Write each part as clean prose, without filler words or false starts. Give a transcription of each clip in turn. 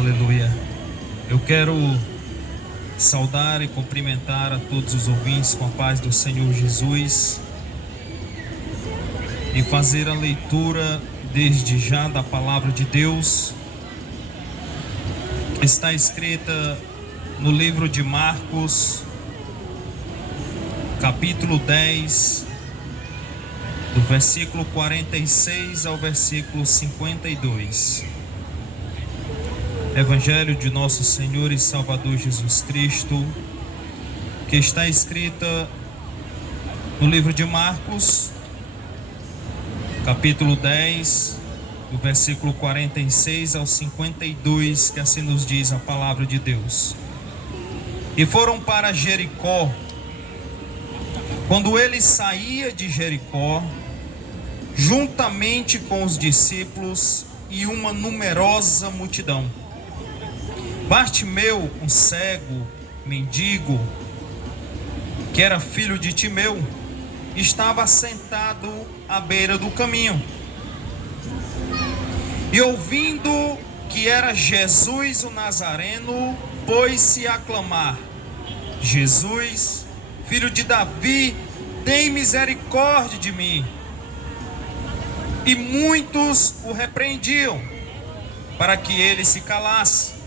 Aleluia. Eu quero saudar e cumprimentar a todos os ouvintes com a paz do Senhor Jesus e fazer a leitura desde já da palavra de Deus. Está escrita no livro de Marcos, capítulo 10, do versículo 46 ao versículo 52. Evangelho de nosso Senhor e Salvador Jesus Cristo, que está escrita no livro de Marcos, capítulo 10, do versículo 46 ao 52, que assim nos diz a palavra de Deus. E foram para Jericó. Quando ele saía de Jericó, juntamente com os discípulos e uma numerosa multidão, Bartimeu, um cego, mendigo, que era filho de Timeu, estava sentado à beira do caminho. E ouvindo que era Jesus o Nazareno, pôs-se a clamar: Jesus, filho de Davi, tem misericórdia de mim. E muitos o repreendiam, para que ele se calasse.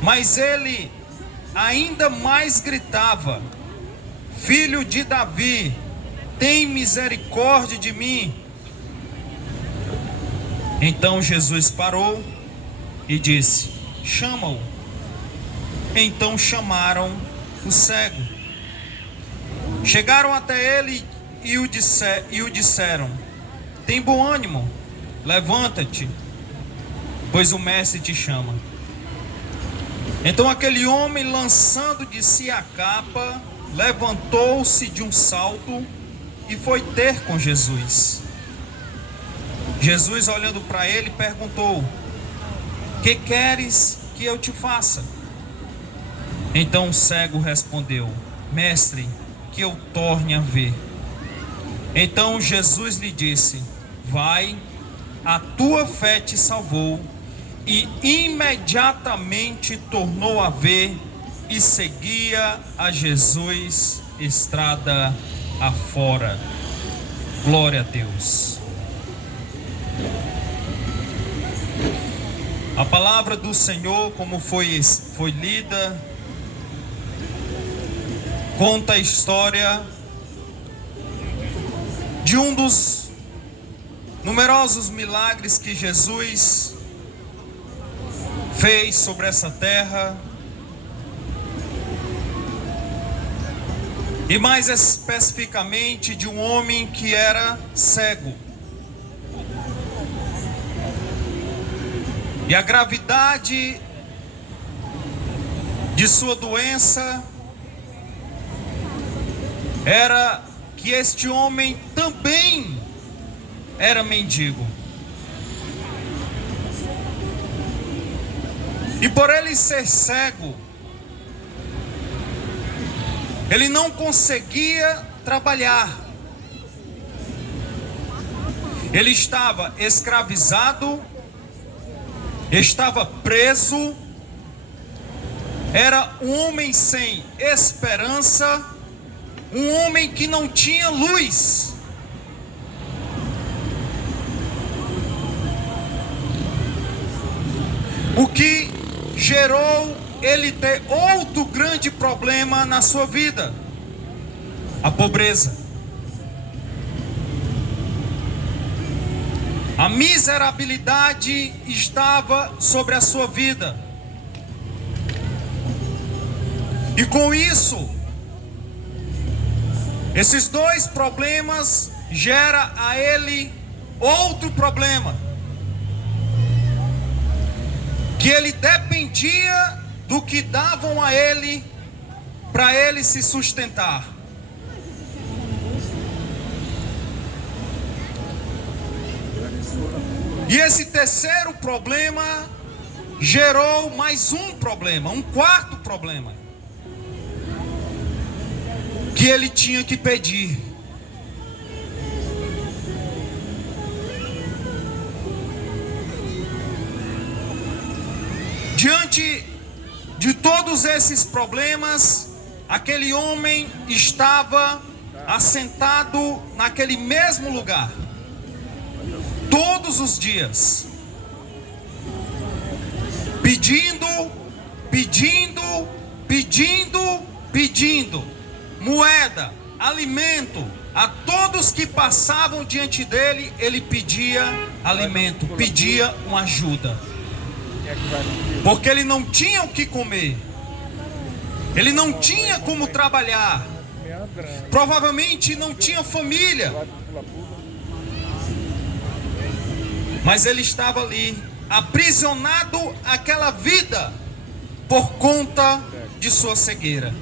Mas ele ainda mais gritava: Filho de Davi, tem misericórdia de mim. Então Jesus parou e disse: chama-o. Então chamaram o cego. Chegaram até ele e o disseram: tem bom ânimo, levanta-te, pois o mestre te chama. Então aquele homem, lançando de si a capa, levantou-se de um salto e foi ter com Jesus. Jesus, olhando para ele, perguntou: que queres que eu te faça? Então o cego respondeu: Mestre, que eu torne a ver. Então Jesus lhe disse: vai, a tua fé te salvou. E imediatamente tornou a ver e seguia a Jesus estrada afora. Glória a Deus. A palavra do Senhor, como foi lida, conta a história de um dos numerosos milagres que Jesus fez sobre essa terra, e mais especificamente de um homem que era cego. E a gravidade de sua doença era que este homem também era mendigo. E por ele ser cego, ele não conseguia trabalhar. Ele estava escravizado, estava preso, era um homem sem esperança, um homem que não tinha luz. O que gerou ele ter outro grande problema na sua vida: a pobreza. A miserabilidade estava sobre a sua vida. E com isso, esses dois problemas geram a ele outro problema: que ele dependia do que davam a ele para ele se sustentar. E esse terceiro problema gerou mais um problema, um quarto problema, que ele tinha que pedir. diante de todos esses problemas, aquele homem estava assentado naquele mesmo lugar, todos os dias, pedindo moeda, alimento. A todos que passavam diante dele, ele pedia alimento, pedia uma ajuda. Porque ele não tinha o que comer, ele não tinha como trabalhar, provavelmente não tinha família, mas ele estava ali, aprisionado àquela vida, por conta de sua cegueira.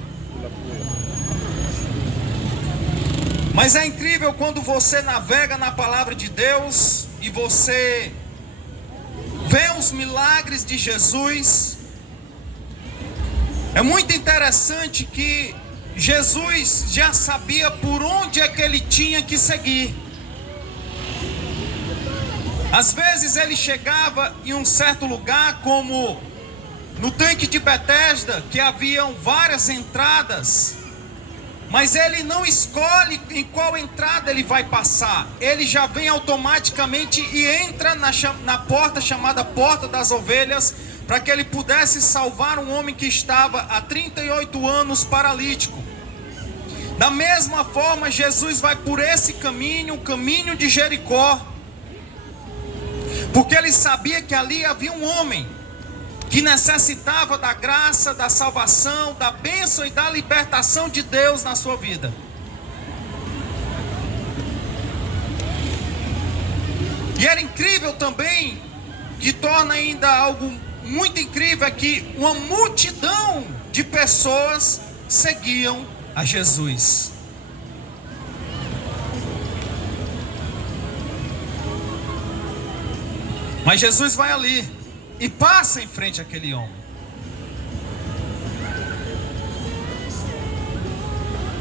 Mas é incrível quando você navega na palavra de Deus e você vê os milagres de Jesus. É muito interessante que Jesus já sabia por onde é que ele tinha que seguir. Às vezes ele chegava em um certo lugar, como no tanque de Betesda, que haviam várias entradas, mas ele não escolhe em qual entrada ele vai passar. Ele já vem automaticamente e entra na porta chamada Porta das Ovelhas, para que ele pudesse salvar um homem que estava há 38 anos paralítico. Da mesma forma, Jesus vai por esse caminho, o caminho de Jericó, porque ele sabia que ali havia um homem que necessitava da graça, da salvação, da bênção e da libertação de Deus na sua vida. E era incrível também, que torna ainda algo muito incrível, é que uma multidão de pessoas seguiam a Jesus. Mas Jesus vai ali e passa em frente àquele homem.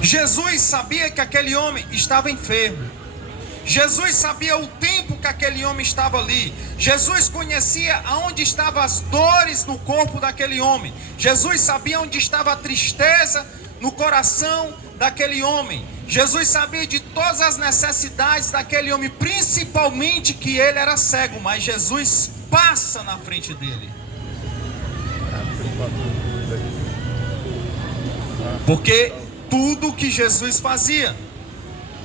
Jesus sabia que aquele homem estava enfermo. Jesus sabia o tempo que aquele homem estava ali. Jesus conhecia aonde estavam as dores no corpo daquele homem. Jesus sabia onde estava a tristeza no coração daquele homem. Jesus sabia de todas as necessidades daquele homem, principalmente que ele era cego, mas Jesus passa na frente dele. Porque tudo que Jesus fazia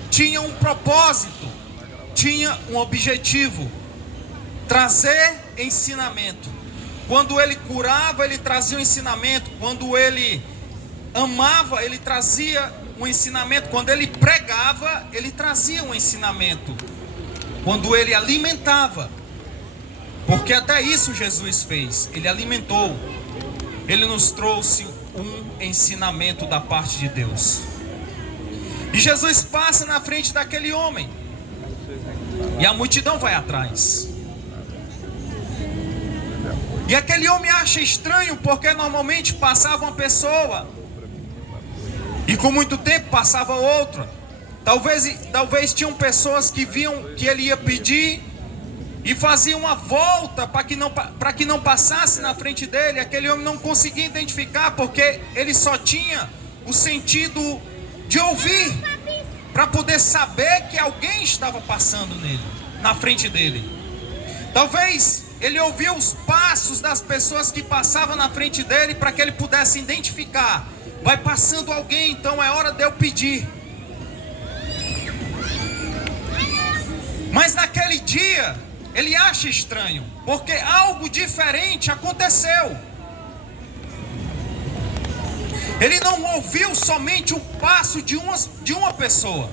tinha um propósito, tinha um objetivo: trazer ensinamento. Quando ele curava, ele trazia um ensinamento. Quando ele amava, ele trazia um ensinamento. Quando ele pregava, ele trazia um ensinamento. Quando ele alimentava, porque até isso Jesus fez, ele alimentou, ele nos trouxe um ensinamento da parte de Deus. E Jesus passa na frente daquele homem, e a multidão vai atrás. E aquele homem acha estranho, porque normalmente passava uma pessoa, e com muito tempo passava outra. Talvez tinham pessoas que viam que ele ia pedir e faziam uma volta para que não passasse na frente dele. Aquele homem não conseguia identificar, porque ele só tinha o sentido de ouvir, para poder saber que alguém estava passando na frente dele. Talvez ele ouvia os passos das pessoas que passavam na frente dele, para que ele pudesse identificar: vai passando alguém, então é hora de eu pedir. Mas naquele dia ele acha estranho, porque algo diferente aconteceu. Ele não ouviu somente o passo de uma pessoa,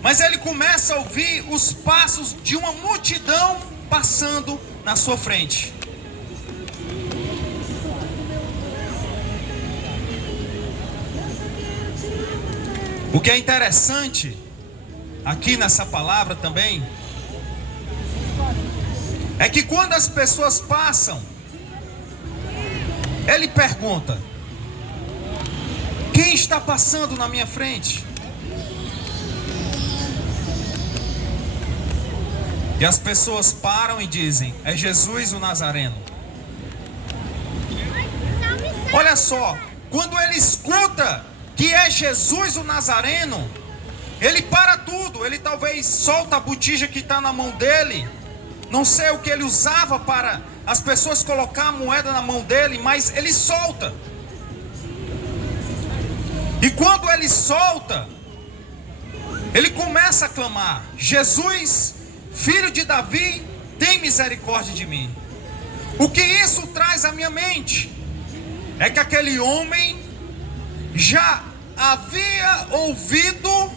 mas ele começa a ouvir os passos de uma multidão passando na sua frente. O que é interessante aqui nessa palavra também é que quando as pessoas passam, ele pergunta: quem está passando na minha frente? E as pessoas param e dizem: é Jesus o Nazareno. olha só, quando ele escuta que é Jesus o Nazareno, ele para tudo. Ele talvez solta a botija que está na mão dele. Não sei o que ele usava para as pessoas colocar a moeda na mão dele, mas ele solta. E quando ele solta, ele começa a clamar: Jesus, filho de Davi, tem misericórdia de mim. O que isso traz à minha mente é que aquele homem já havia ouvido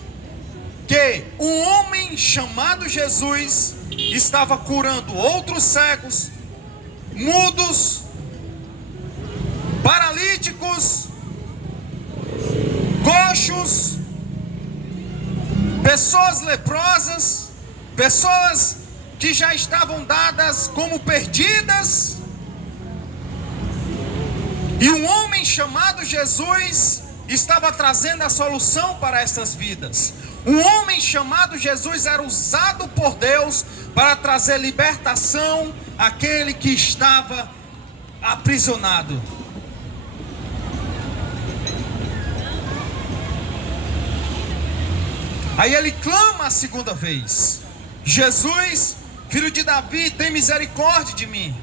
que um homem chamado Jesus estava curando outros cegos, mudos, paralíticos, coxos, pessoas leprosas, pessoas que já estavam dadas como perdidas. E um homem chamado Jesus estava trazendo a solução para essas vidas. Um homem chamado Jesus era usado por Deus para trazer libertação àquele que estava aprisionado. Aí ele clama a segunda vez: Jesus, filho de Davi, tem misericórdia de mim.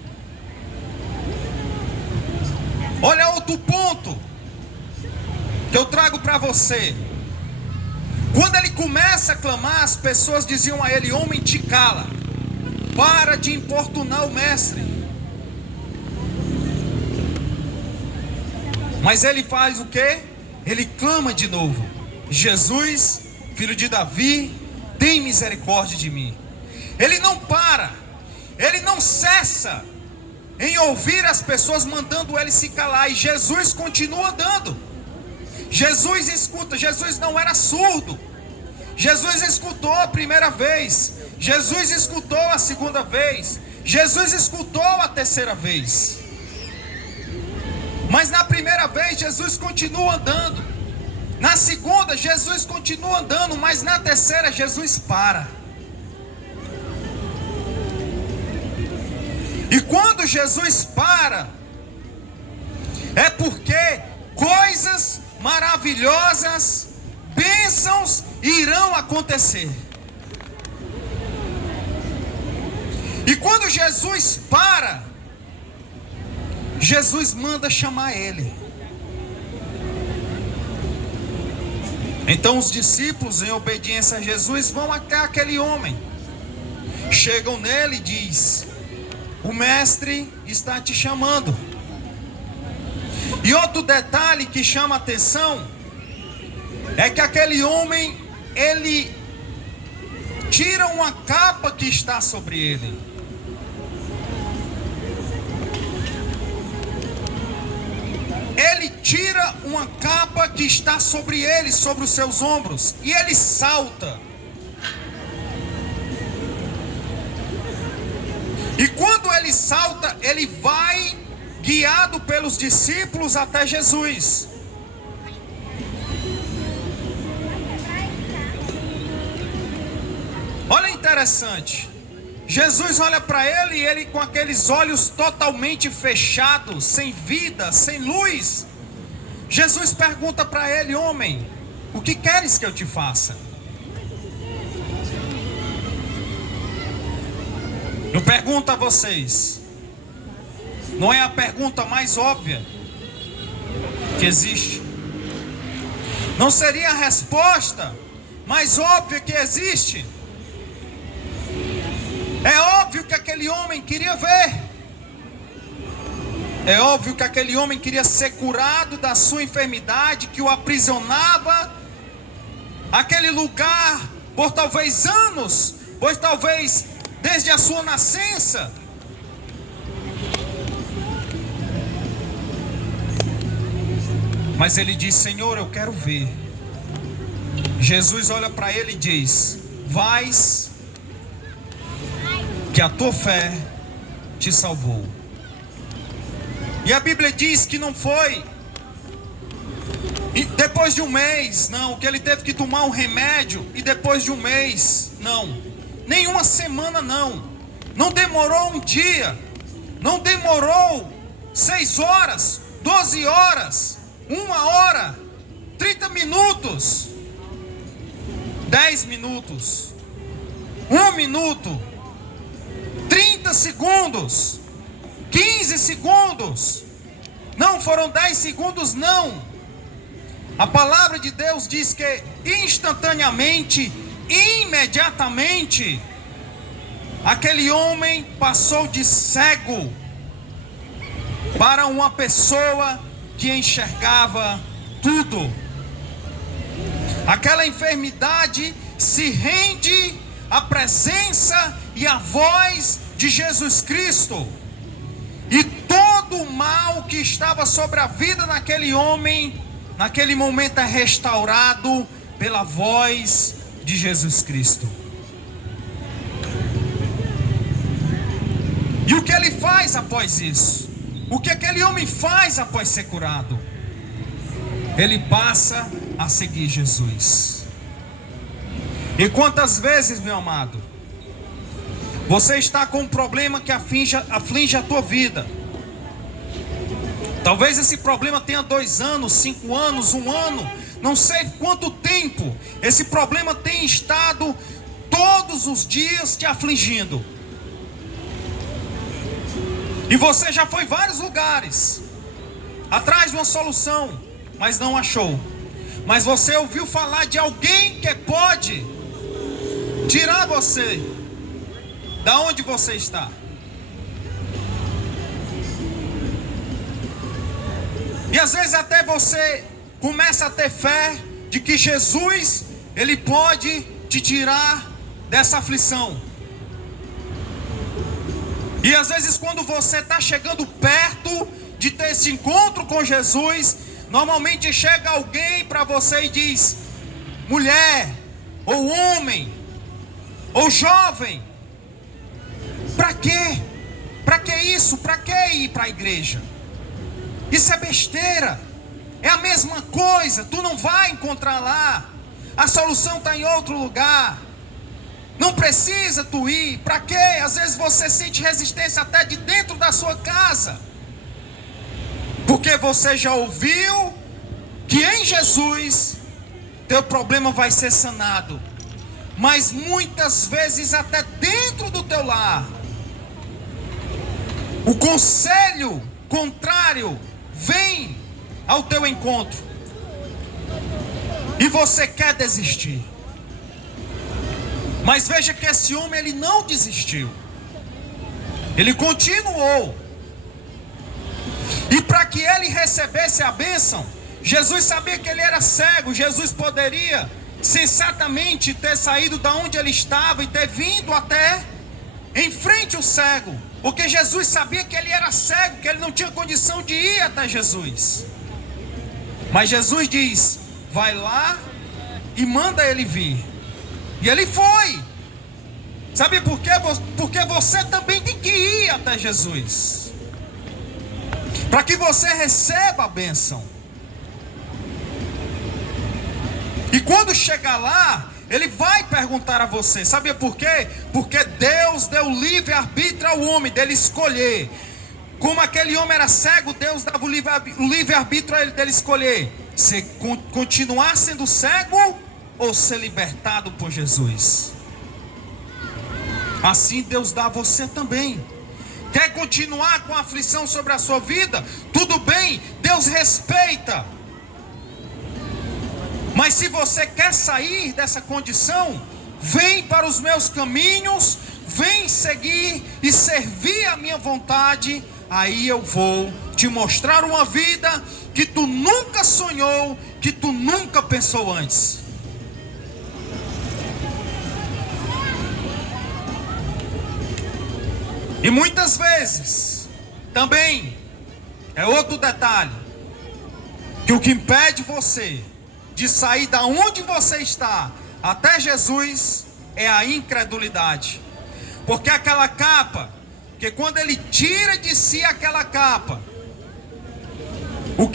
Olha outro ponto que eu trago para você. Quando ele começa a clamar, as pessoas diziam a ele: homem, te cala, para de importunar o mestre. Mas ele faz o quê? Ele clama de novo: Jesus, filho de Davi, tem misericórdia de mim. Ele não para, ele não cessa em ouvir as pessoas mandando ele se calar, e Jesus continua andando. Jesus escuta. Jesus não era surdo. Jesus escutou a primeira vez, Jesus escutou a segunda vez, Jesus escutou a terceira vez. Mas na primeira vez Jesus continua andando, na segunda Jesus continua andando, mas na terceira Jesus para. E quando Jesus para, é porque coisas maravilhosas, bênçãos irão acontecer. E quando Jesus para, Jesus manda chamar ele. Então os discípulos, em obediência a Jesus, vão até aquele homem. Chegam nele e diz: o mestre está te chamando. E outro detalhe que chama a atenção é que aquele homem, ele tira uma capa que está sobre ele. Ele tira uma capa que está sobre ele, sobre os seus ombros, e ele salta. E quando ele salta, ele vai guiado pelos discípulos até Jesus. Olha, interessante. Jesus olha para ele e ele com aqueles olhos totalmente fechados, sem vida, sem luz. Jesus pergunta para ele: homem, o que queres que eu te faça? Eu pergunto a vocês, não é a pergunta mais óbvia que existe? Não seria a resposta mais óbvia que existe? É óbvio que aquele homem queria ver. É óbvio que aquele homem queria ser curado da sua enfermidade que o aprisionava aquele lugar por talvez anos, por talvez desde a sua nascença. Mas ele diz: Senhor, eu quero ver. Jesus olha para ele e diz: vais, que a tua fé te salvou. E a Bíblia diz que não foi depois de um mês, não, que ele teve que tomar um remédio e depois de um mês, não, nem uma semana, não demorou um dia, não demorou 6 horas 12 horas, 1 hora, 30 minutos, 10 minutos, 1 minuto, 30 segundos, 15 segundos. Não foram 10 segundos, não. A palavra de Deus diz que instantaneamente, imediatamente, aquele homem passou de cego para uma pessoa que enxergava tudo. Aquela enfermidade se rende à presença e à voz de Jesus Cristo. E todo o mal que estava sobre a vida daquele homem, naquele momento é restaurado pela voz de Jesus Cristo. E o que ele faz após isso? O que aquele homem faz após ser curado? Ele passa a seguir Jesus. E quantas vezes, meu amado, você está com um problema que aflige a tua vida? Talvez esse problema tenha 2 anos, 5 anos, 1 ano, não sei quanto tempo. Esse problema tem estado todos os dias te afligindo. E você já foi em vários lugares atrás de uma solução, mas não achou. Mas você ouviu falar de alguém que pode tirar você da onde você está. E às vezes até você começa a ter fé de que Jesus, Ele pode te tirar dessa aflição. E às vezes quando você está chegando perto de ter esse encontro com Jesus, normalmente chega alguém para você e diz: mulher, ou homem, ou jovem, para quê? Para que isso? Para que ir para a igreja? Isso é besteira, é a mesma coisa, tu não vai encontrar lá, a solução está em outro lugar. Não precisa tu ir, para quê? Às vezes você sente resistência até de dentro da sua casa, porque você já ouviu que em Jesus teu problema vai ser sanado. Mas muitas vezes até dentro do teu lar, o conselho contrário vem ao teu encontro, e você quer desistir. Mas veja que esse homem, ele não desistiu, ele continuou. E para que ele recebesse a bênção, Jesus sabia que ele era cego. Jesus poderia sensatamente ter saído da onde ele estava e ter vindo até em frente ao cego, porque Jesus sabia que ele era cego, que ele não tinha condição de ir até Jesus. Mas Jesus diz: vai lá e manda ele vir. E ele foi. Sabe por quê? Porque você também tem que ir até Jesus, para que você receba a bênção. E quando chegar lá, ele vai perguntar a você, sabe por quê? Porque Deus deu livre-arbítrio ao homem, dele escolher. Como aquele homem era cego, Deus dava o livre-arbítrio a ele, dele escolher se continuar sendo cego ou ser libertado por Jesus. Assim Deus dá a você também. Quer continuar com a aflição sobre a sua vida? Tudo bem, Deus respeita. Mas se você quer sair dessa condição, vem para os meus caminhos, vem seguir e servir a minha vontade. Aí eu vou te mostrar uma vida que tu nunca sonhou, que tu nunca pensou antes. E muitas vezes, também, é outro detalhe, que o que impede você de sair da onde você está até Jesus é a incredulidade. Porque aquela capa, que quando ele tira de si aquela capa, o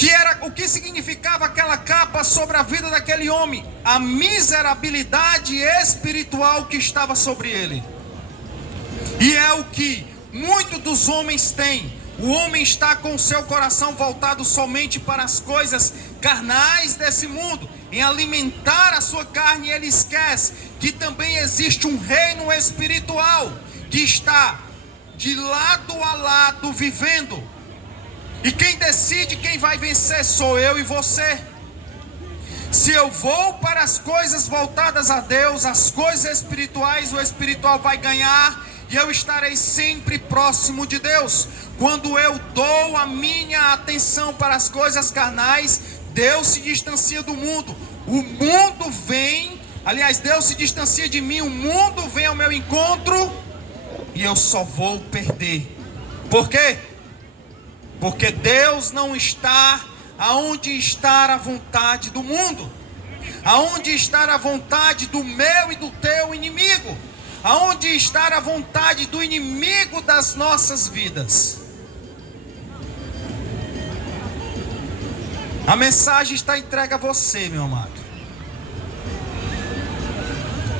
que significava aquela capa sobre a vida daquele homem? A miserabilidade espiritual que estava sobre ele. E é o que muitos dos homens têm. O homem está com o seu coração voltado somente para as coisas carnais desse mundo, em alimentar a sua carne, ele esquece que também existe um reino espiritual que está de lado a lado vivendo. E quem decide quem vai vencer sou eu e você. Se eu vou para as coisas voltadas a Deus, as coisas espirituais, o espiritual vai ganhar e eu estarei sempre próximo de Deus. Quando eu dou a minha atenção para as coisas carnais, Deus se distancia do mundo. O mundo vem, aliás, Deus se distancia de mim, o mundo vem ao meu encontro e eu só vou perder. Por quê? Porque Deus não está aonde está a vontade do mundo, aonde está a vontade do meu e do teu inimigo, aonde está a vontade do inimigo das nossas vidas. A mensagem está entregue a você, meu amado.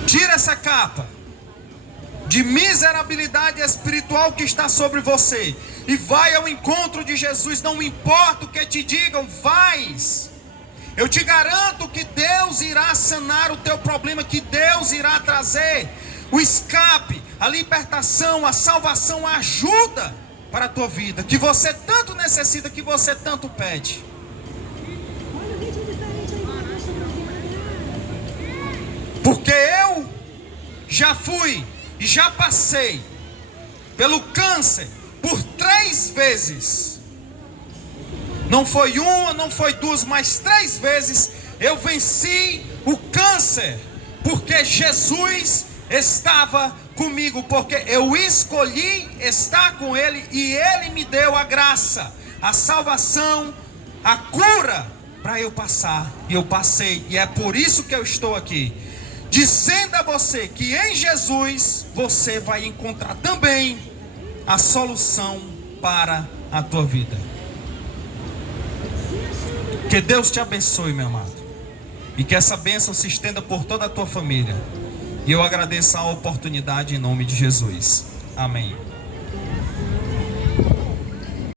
Tira essa capa de miserabilidade espiritual que está sobre você e vai ao encontro de Jesus. Não importa o que te digam, vais. Eu te garanto que Deus irá sanar o teu problema, que Deus irá trazer o escape, a libertação, a salvação, a ajuda para a tua vida, que você tanto necessita, que você tanto pede. Porque eu já fui e já passei pelo câncer por 3 vezes. Não foi uma, não foi duas, mas 3 vezes eu venci o câncer. Porque Jesus estava comigo, porque eu escolhi estar com Ele e Ele me deu a graça, a salvação, a cura para eu passar. E eu passei, e é por isso que eu estou aqui, dizendo a você que em Jesus você vai encontrar também a solução para a tua vida. Que Deus te abençoe, meu amado, e que essa bênção se estenda por toda a tua família. E eu agradeço a oportunidade em nome de Jesus. Amém.